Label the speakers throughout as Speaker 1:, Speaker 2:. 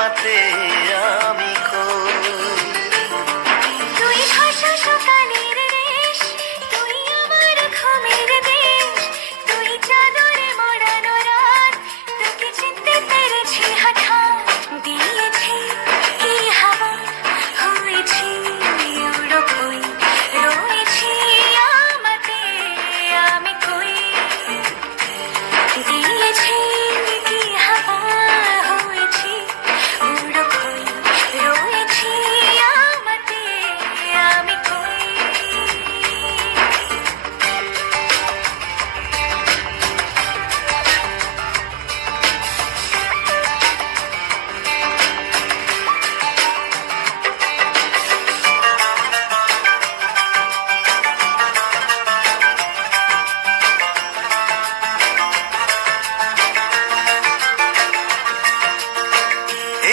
Speaker 1: আমাতে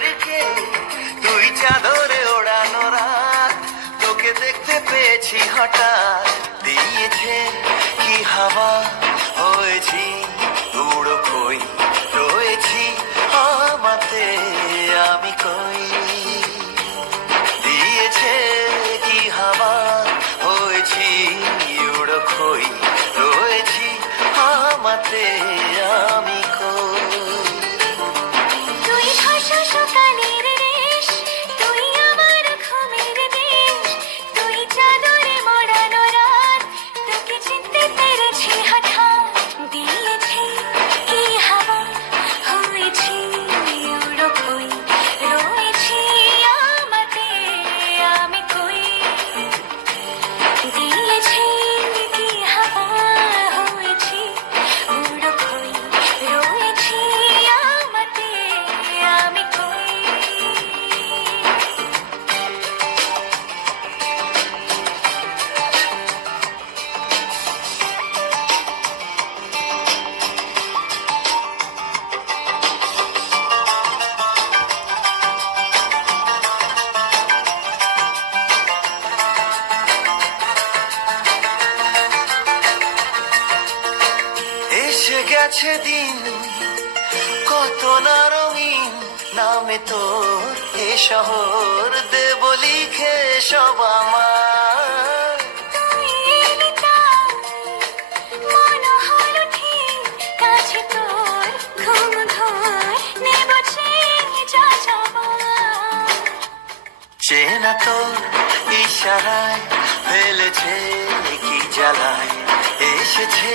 Speaker 1: কে তুই চাদরে ওড়ানো রাত। তোকে দেখতে পেয়েছি হঠাৎ। দিয়েছে কি হাওয়া? হয়েছি উড়ো কই? রয়েছি আমাতে আমি কই? দিয়েছে কি হাওয়া? হয়েছি উড়ো খই রয়েছি আমাতে গেছে দিন কত না রঙিন নামে তোর এ শহর দেব লিখে সব আমার। চেনা তোর ইশারায় ফেলেছে কি জ্বালায় এসেছে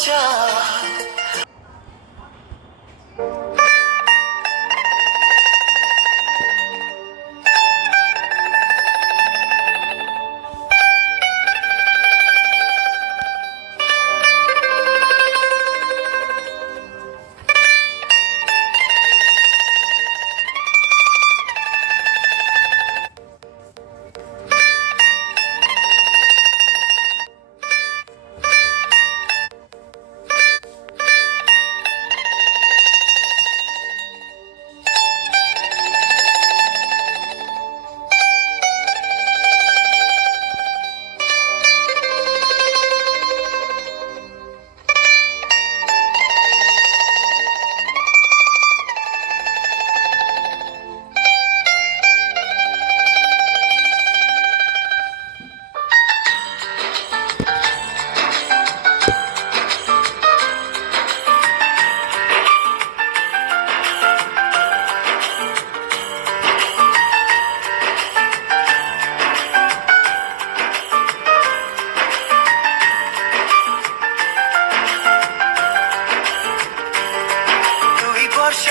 Speaker 1: 家。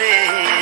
Speaker 1: আমাতে